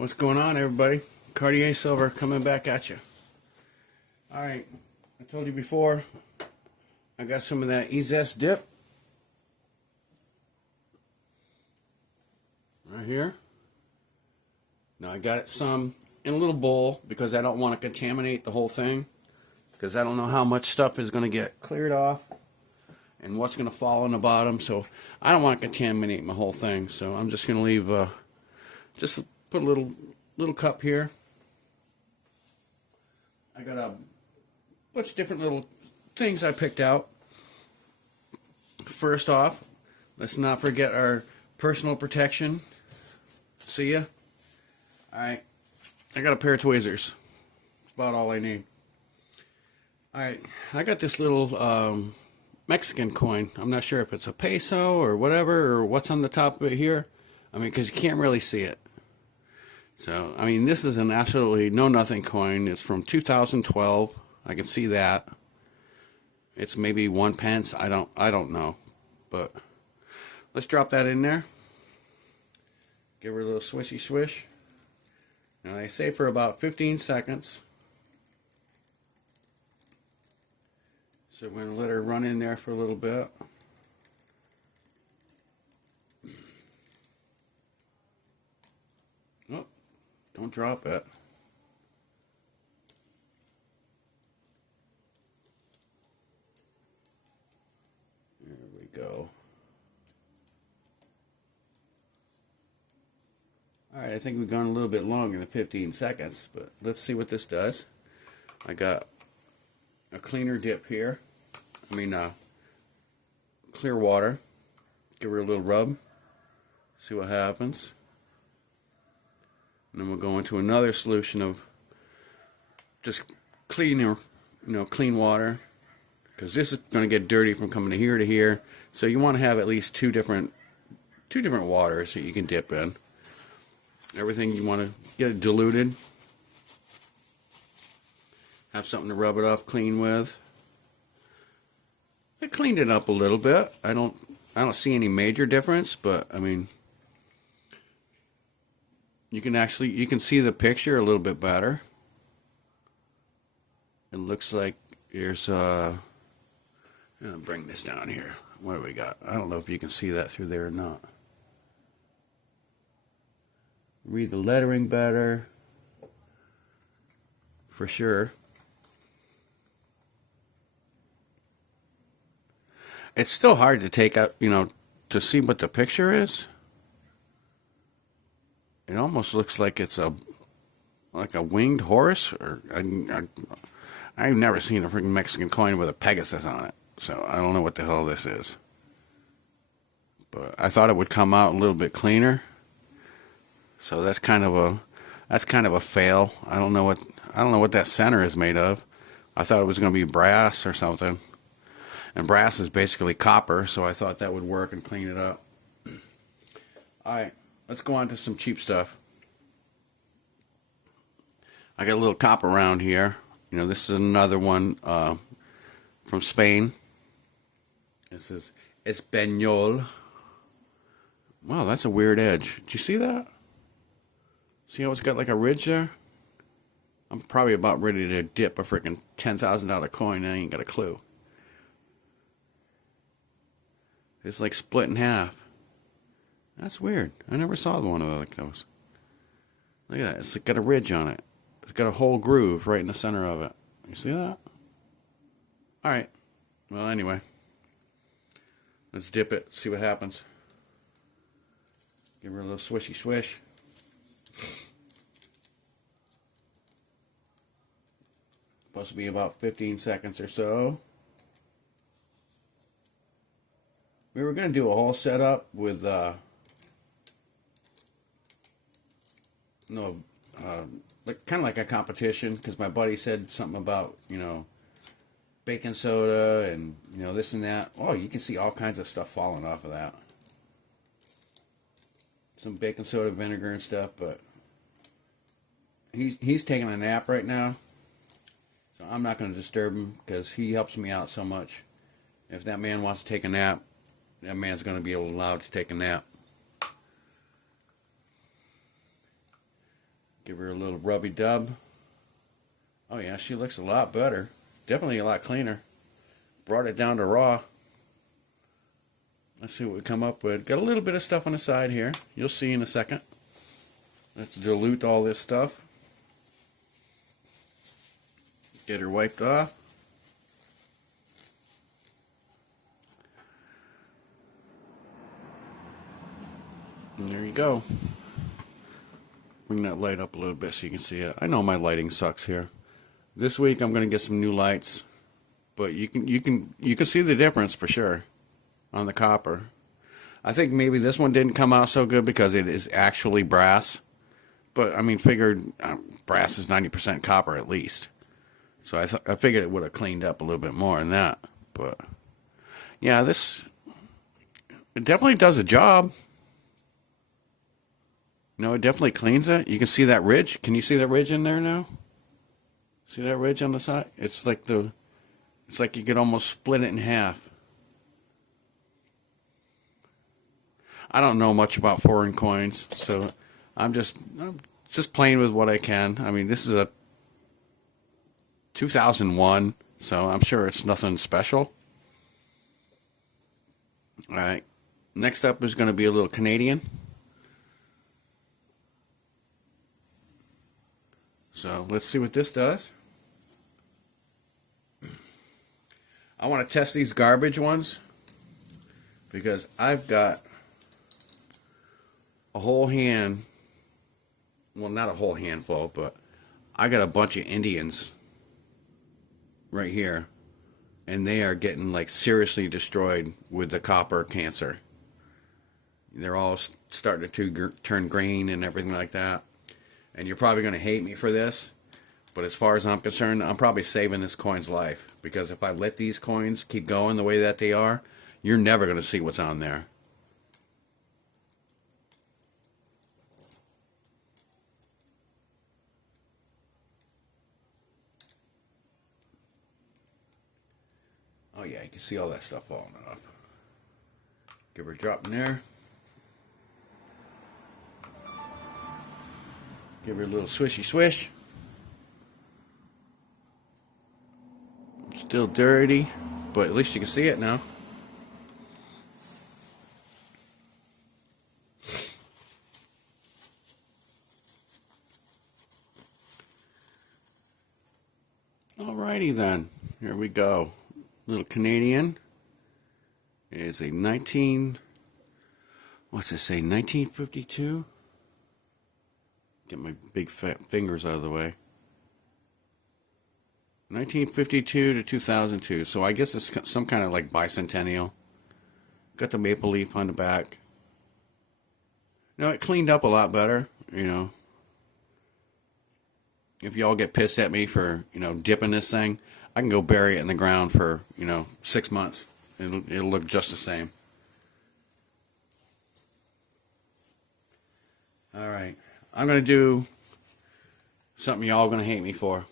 What's going on, everybody? Cartier Silver coming back at you. Alright, I told you before, I got some of that EZest dip. Right here. Now I got it some in a little bowl because I don't want to contaminate the whole thing. Because I don't know how much stuff is going to get cleared off and what's going to fall on the bottom. So I don't want to contaminate my whole thing. So I'm just going to leave, just put a little cup here. I got a bunch of different little things I picked out. First off, let's not forget our personal protection. See ya. Alright, I got a pair of tweezers. That's about all I need. Alright, I got this little Mexican coin. I'm not sure if it's a peso or whatever, or what's on the top of it here. I mean, because you can't really see it. So, I mean, this is an absolutely know-nothing coin. It's from 2012. I can see that. It's maybe 1 pence. I don't know. But let's drop that in there. Give her a little swishy swish. Now, they say for about 15 seconds. So we're going to let her run in there for a little bit. Oh, don't drop it. There we go. Alright, I think we've gone a little bit longer than 15 seconds, but let's see what this does. I got a cleaner dip here. I mean, clear water. Give her a little rub. See what happens. And then we'll go into another solution of just cleaner, clean water. Because this is going to get dirty from coming to here. So you want to have at least two different waters that you can dip in. Everything you want to get it diluted. Have something to rub it off clean with. I cleaned it up a little bit. I don't see any major difference, but I mean, you can see the picture a little bit better. It looks like there's I'll bring this down here. What do we got? I don't know if you can see that through there or not. Read the lettering better. For sure. It's still hard to take out, to see what the picture is. It almost looks like it's like a winged horse, or I've never seen a freaking Mexican coin with a Pegasus on it, so I don't know what the hell this is. But I thought it would come out a little bit cleaner, so that's kind of a fail. I don't know what that center is made of. I thought it was going to be brass or something. And brass is basically copper, so I thought that would work and clean it up. Alright, let's go on to some cheap stuff. I got a little copper round here. This is another one from Spain. This is Español. Wow, that's a weird edge. Did you see that? See how it's got like a ridge there? I'm probably about ready to dip a freaking $10,000 coin and I ain't got a clue. It's like split in half. That's weird. I never saw one of those like those. Look at that. It's got a ridge on it. It's got a whole groove right in the center of it. You see that? Alright. Well, anyway. Let's dip it. See what happens. Give her a little swishy swish. Supposed to be about 15 seconds or so. We were going to do a whole setup with, like, kind of like a competition, because my buddy said something about, baking soda and, this and that. Oh, you can see all kinds of stuff falling off of that. Some baking soda vinegar and stuff, but he's taking a nap right now. So I'm not going to disturb him, because he helps me out so much. If that man wants to take a nap, that man's going to be allowed to take a nap. Give her a little rubby dub. Oh yeah, she looks a lot better. Definitely a lot cleaner. Brought it down to raw. Let's see what we come up with. Got a little bit of stuff on the side here. You'll see in a second. Let's dilute all this stuff. Get her wiped off. And there you go. Bring that light up a little bit so you can see it. I know my lighting sucks here. This week I'm going to get some new lights, but you can see the difference for sure on the copper. I think maybe this one didn't come out so good because it is actually brass. But I mean, figured brass is 90% copper at least. So I figured it would have cleaned up a little bit more than that. But yeah, it definitely does a job. No, it definitely cleans it. You can see that ridge. Can you see that ridge in there now? See that ridge on the side? It's like you could almost split it in half. I don't know much about foreign coins, so I'm just playing with what I can. I mean, this is a 2001, so I'm sure it's nothing special. All right. Next up is going to be a little Canadian. So let's see what this does. I want to test these garbage ones because I've got a whole hand, well, not a whole handful, but I got a bunch of Indians right here, and they are getting like seriously destroyed with the copper cancer. They're all starting to turn green and everything like that. And you're probably going to hate me for this, but as far as I'm concerned, I'm probably saving this coin's life. Because if I let these coins keep going the way that they are, you're never going to see what's on there. Oh yeah, you can see all that stuff falling off. Give her a drop in there. Give her a little swishy swish. Still dirty, but at least you can see it now. Alrighty then, here we go. Little Canadian is a 1952? Get my big fat fingers out of the way. 1952 to 2002. So I guess it's some kind of like bicentennial. Got the maple leaf on the back. No, it cleaned up a lot better, you know. If y'all get pissed at me for, dipping this thing, I can go bury it in the ground for, 6 months. It'll look just the same. Alright. I'm going to do something y'all going to hate me for.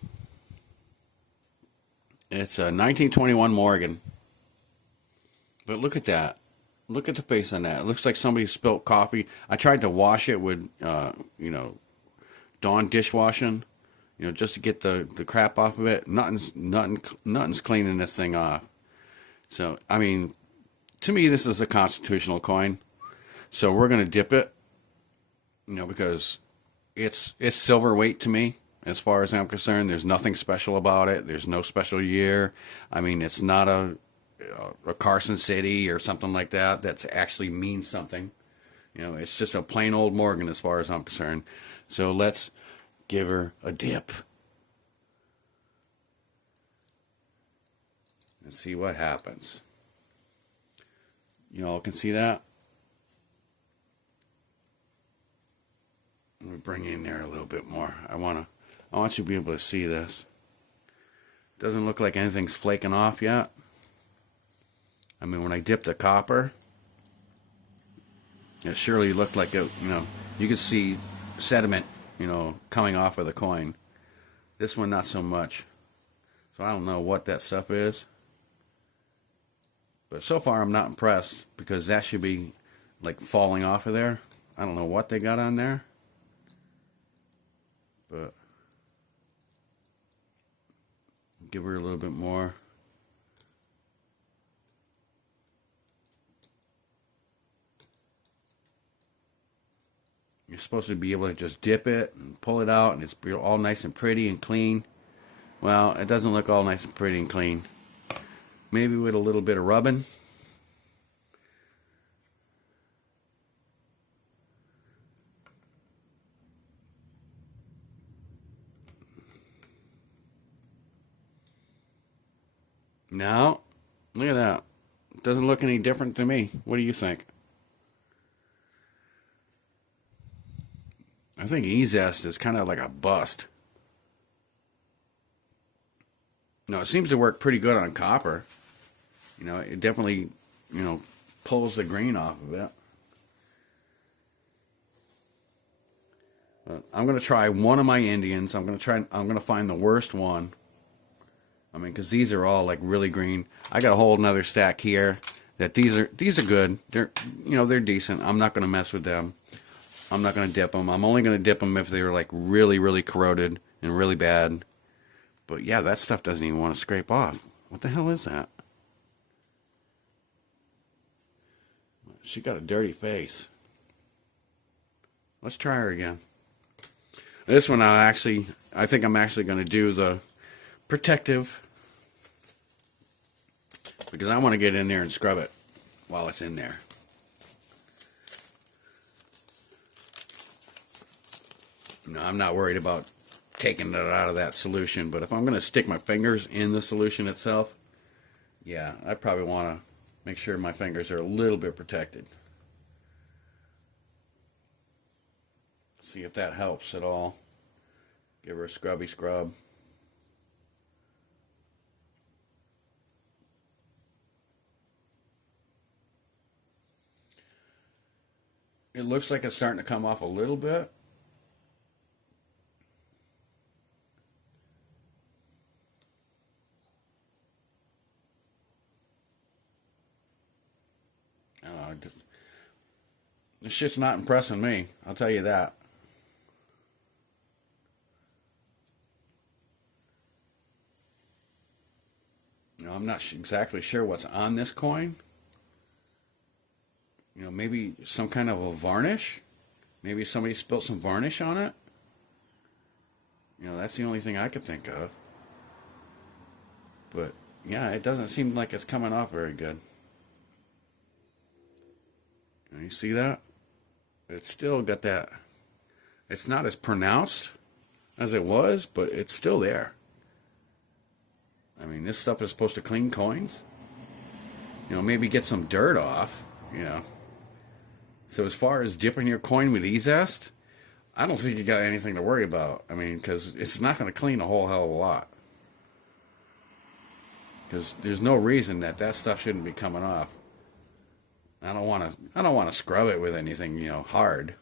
It's a 1921 Morgan. But look at that. Look at the face on that. It looks like somebody spilt coffee. I tried to wash it with, Dawn dishwashing, just to get the crap off of it. Nothing's cleaning this thing off. So, I mean, to me, this is a constitutional coin. So we're going to dip it, because it's silver weight to me. As far as I'm concerned, there's nothing special about it. There's no special year. I mean, it's not a Carson City or something like that that's actually means something. It's just a plain old Morgan as far as I'm concerned. So let's give her a dip. And see what happens. You all can see that? Let me bring you in there a little bit more. I want you to be able to see this. Doesn't look like anything's flaking off yet. I mean, when I dipped the copper, it surely looked like you could see sediment, coming off of the coin. This one, not so much. So I don't know what that stuff is. But so far, I'm not impressed because that should be like falling off of there. I don't know what they got on there. but give her a little bit more. You're supposed to be able to just dip it and pull it out, and it's all nice and pretty and clean. Well, it doesn't look all nice and pretty and clean. Maybe with a little bit of rubbing. No, look at that. It doesn't look any different to me. What do you think? I think E-Zest is kind of like a bust. No, it seems to work pretty good on copper. You know, it definitely, pulls the grain off of it. But I'm going to try one of my Indians. I'm going to find the worst one. I mean, because these are all like really green. I got a whole another stack here that these are good. They're decent. I'm not going to mess with them. I'm not going to dip them. I'm only going to dip them if they're like really, really corroded and really bad. But yeah, that stuff doesn't even want to scrape off. What the hell is that? She got a dirty face. Let's try her again. This one I think I'm actually going to do the protective, because I want to get in there and scrub it while it's in there. No, I'm not worried about taking it out of that solution, but if I'm going to stick my fingers in the solution itself, yeah, I probably want to make sure my fingers are a little bit protected. See if that helps at all. Give her a scrubby scrub. It looks like it's starting to come off a little bit. This shit's not impressing me, I'll tell you that. I'm not exactly sure what's on this coin. Maybe some kind of a varnish. Maybe somebody spilled some varnish on it. That's the only thing I could think of. But yeah, it doesn't seem like it's coming off very good. You see that? It's still got that. It's not as pronounced as it was, but it's still there. I mean, this stuff is supposed to clean coins. Maybe get some dirt off, So as far as dipping your coin with E-Zest, I don't think you got anything to worry about. I mean, because it's not going to clean a whole hell of a lot. Because there's no reason that stuff shouldn't be coming off. I don't want to scrub it with anything, hard.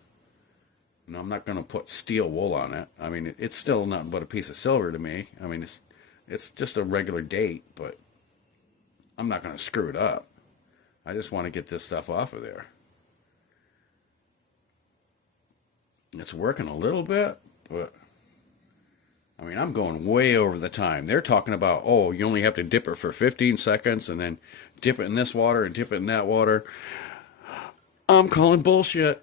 I'm not going to put steel wool on it. I mean, it's still nothing but a piece of silver to me. I mean, it's just a regular date, but I'm not going to screw it up. I just want to get this stuff off of there. It's working a little bit, but I mean, I'm going way over the time. They're talking about, oh, you only have to dip it for 15 seconds and then dip it in this water and dip it in that water. I'm calling bullshit.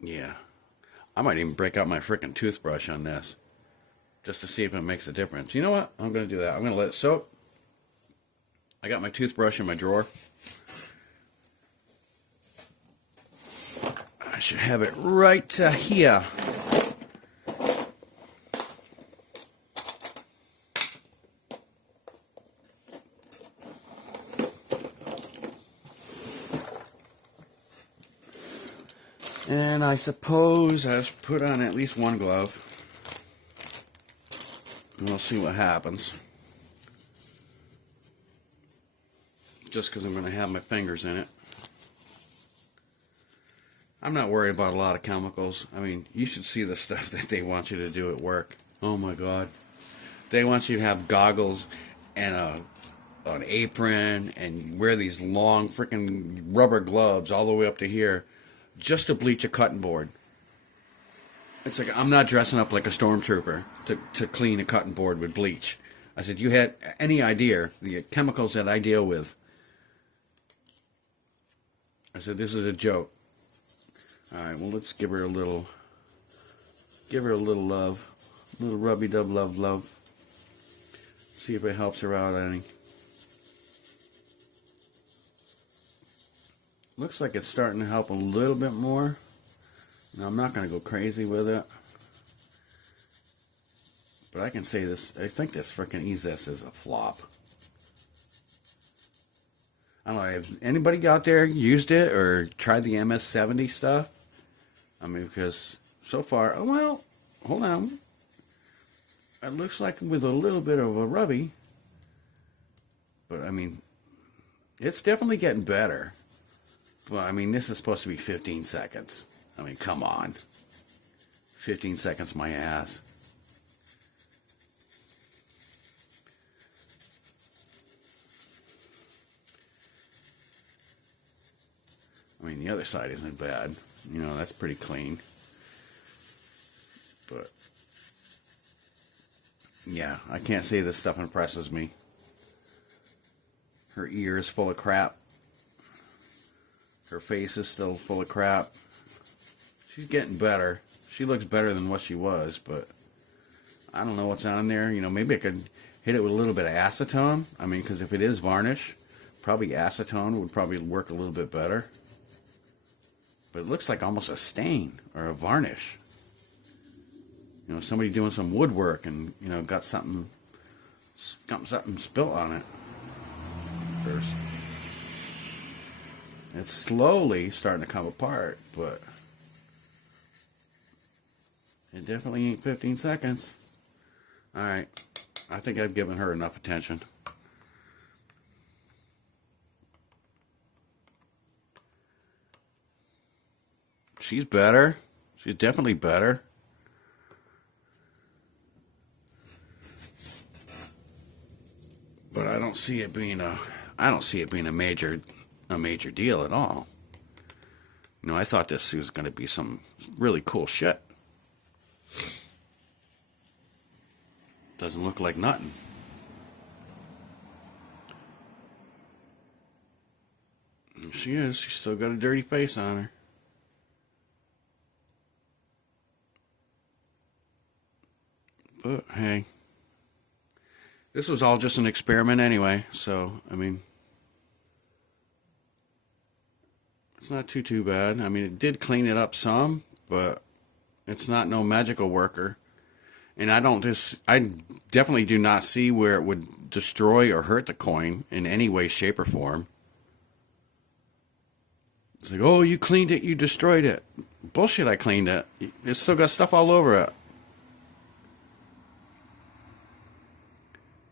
Yeah. I might even break out my freaking toothbrush on this just to see if it makes a difference. You know what? I'm going to do that. I'm going to let it soak. I got my toothbrush in my drawer. I should have it right here. And I suppose I should put on at least one glove. And we'll see what happens. Just because I'm going to have my fingers in it. I'm not worried about a lot of chemicals. I mean, you should see the stuff that they want you to do at work. Oh my God. They want you to have goggles and an apron and wear these long freaking rubber gloves all the way up to here just to bleach a cutting board. It's like, I'm not dressing up like a stormtrooper to clean a cutting board with bleach. I said, you had any idea the chemicals that I deal with? I said, this is a joke. All right, well, let's give her a little love, a little rubby-dub love. See if it helps her out any. Looks like it's starting to help a little bit more. Now, I'm not going to go crazy with it. But I can say this, I think this freaking EaseS is a flop. I don't know, have anybody out there used it or tried the MS-70 stuff? I mean, because so far, oh, well, hold on. It looks like with a little bit of a rubby. But, I mean, it's definitely getting better. Well, I mean, this is supposed to be 15 seconds. I mean, come on. 15 seconds, my ass. I mean, the other side isn't bad. You know, that's pretty clean. But, yeah, I can't say this stuff impresses me. Her ear is full of crap. Her face is still full of crap. She's getting better. She looks better than what she was, but I don't know what's on there. You know, maybe I could hit it with a little bit of acetone. I mean, because if it is varnish, probably acetone would probably work a little bit better. But it looks like almost a stain or a varnish. You know, somebody doing some woodwork and, you know, got something spilt on it first. It's slowly starting to come apart, but it definitely ain't 15 seconds. Alright, I think I've given her enough attention. She's better. She's definitely better. But I don't see it being a major deal at all. You know, I thought this was going to be some really cool shit. Doesn't look like nothing. And she is. She's still got a dirty face on her. But hey, this was all just an experiment anyway, so I mean, it's not too bad. I mean, it did clean it up some, but it's not no magical worker. And I definitely do not see where it would destroy or hurt the coin in any way, shape, or form. It's like, oh, you cleaned it, you destroyed it. Bullshit, I cleaned it. It's still got stuff all over it.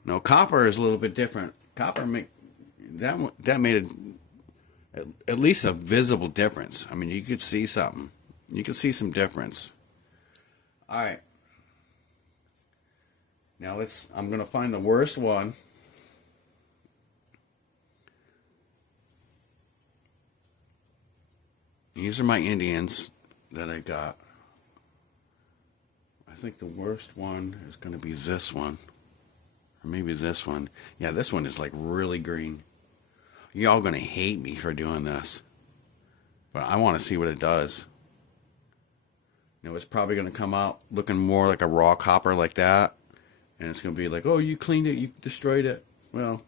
No, copper is a little bit different. Copper that made at least a visible difference. I mean, you could see something. You could see some difference. All right. Now I'm going to find the worst one. These are my Indians that I got. I think the worst one is going to be this one. Or maybe this one. Yeah, this one is like really green. Y'all going to hate me for doing this. But I want to see what it does. You know, it's probably going to come out looking more like a raw copper like that. And it's going to be like, oh, you cleaned it, you destroyed it. Well,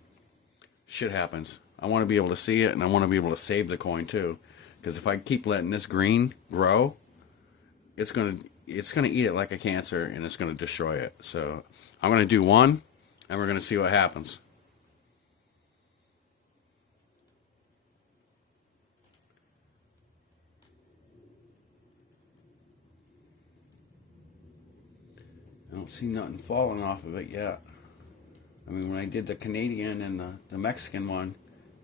shit happens. I want to be able to see it, and I want to be able to save the coin too. Because if I keep letting this green grow, it's going to eat it like a cancer, and it's going to destroy it. So I'm going to do one, and we're going to see what happens. I don't see nothing falling off of it yet. I mean, when I did the Canadian and the Mexican one,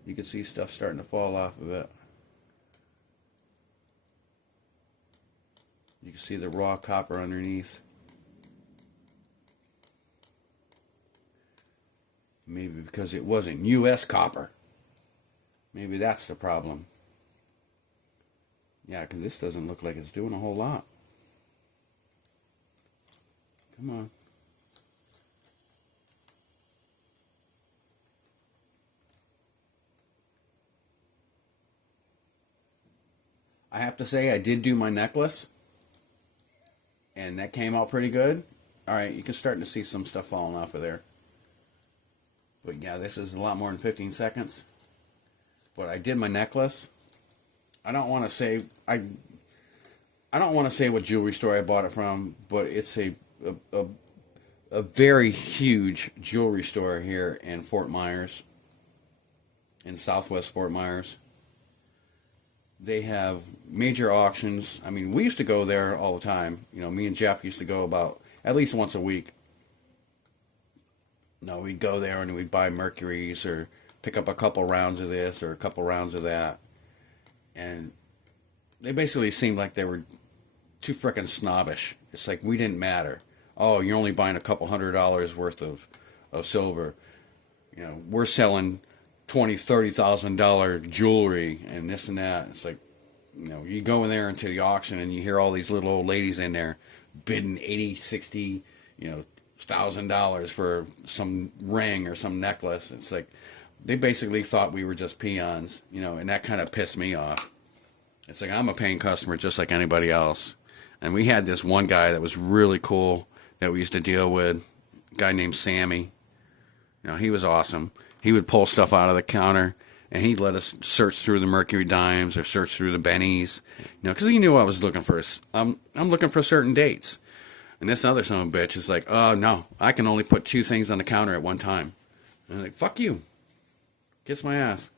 you could see stuff starting to fall off of it. You can see the raw copper underneath. Maybe because it wasn't U.S. copper. Maybe that's the problem. Yeah, because this doesn't look like it's doing a whole lot. Come on. I have to say, I did do my necklace, and that came out pretty good. Alright, you can start to see some stuff falling off of there. But yeah, this is a lot more than 15 seconds. But I did my necklace. I don't want to say what jewelry store I bought it from, but it's a very huge jewelry store here in Fort Myers, in Southwest Fort Myers. They have major auctions. I mean, we used to go there all the time. You know, me and Jeff used to go about at least once a week. No, we'd go there and we'd buy Mercuries or pick up a couple rounds of this or a couple rounds of that. And they basically seemed like they were too frickin' snobbish. It's like we didn't matter. Oh, you're only buying a couple $100 worth of silver. You know, we're selling $20,000-$30,000 jewelry and this and that. It's like, you know, you go in there into the auction and you hear all these little old ladies in there bidding $80, $60, you know, $1,000 for some ring or some necklace. It's like they basically thought we were just peons, you know, and that kind of pissed me off. It's like I'm a paying customer just like anybody else. And we had this one guy that was really cool that we used to deal with, a guy named Sammy. You know, he was awesome. He would pull stuff out of the counter, and he'd let us search through the Mercury dimes or search through the bennies, you know, because he knew I was looking for. I'm looking for certain dates, and this other son of a bitch is like, oh no, I can only put 2 things on the counter at one time. And I'm like, fuck you, kiss my ass.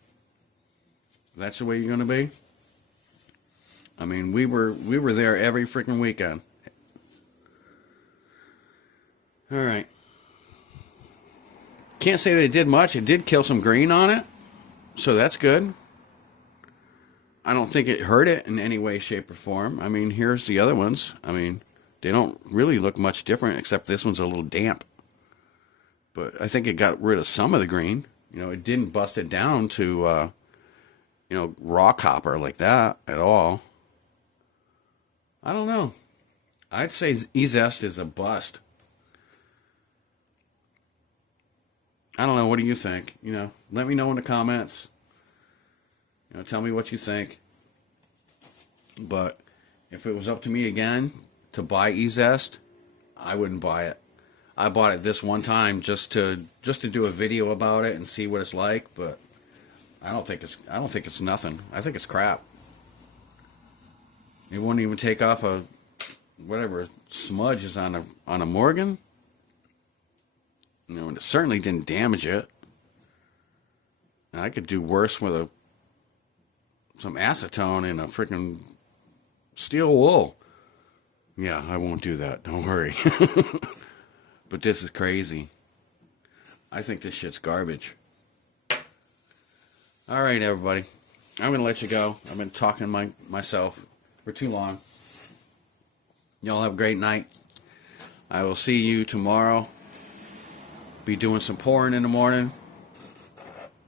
That's the way you're gonna be. I mean, we were there every freaking weekend. All right. Can't say that it did much. It did kill some green on it, so that's good. I don't think it hurt it in any way, shape, or form. I mean, here's the other ones. I mean, they don't really look much different, except this one's a little damp. But I think it got rid of some of the green. You know, it didn't bust it down to, you know, raw copper like that at all. I don't know. I'd say E-Zest is a bust. I don't know. What do you think? You know, let me know in the comments. You know, tell me what you think. But if it was up to me again to buy E-Zest, I wouldn't buy it. I bought it this one time just to do a video about it and see what it's like. But I don't think it's nothing. I think it's crap. It won't even take off a whatever smudge is on a Morgan. You know, and it certainly didn't damage it. I could do worse with some acetone and a freaking steel wool. Yeah, I won't do that. Don't worry. But this is crazy. I think this shit's garbage. All right, everybody. I'm going to let you go. I've been talking myself for too long. Y'all have a great night. I will see you tomorrow. Be doing some pouring in the morning.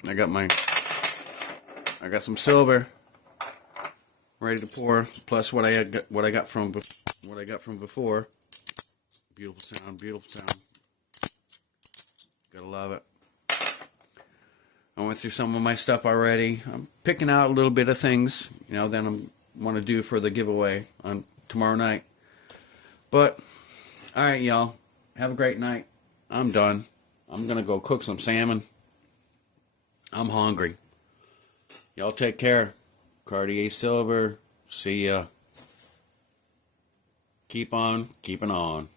I got some silver ready to pour, plus what I got from before. Beautiful sound, beautiful sound. Gotta love it. I went through some of my stuff already. I'm picking out a little bit of things, you know, then I want to do for the giveaway on tomorrow night. But all right, y'all, have a great night. I'm done. I'm going to go cook some salmon. I'm hungry. Y'all take care. Cartier Silver. See ya. Keep on keeping on.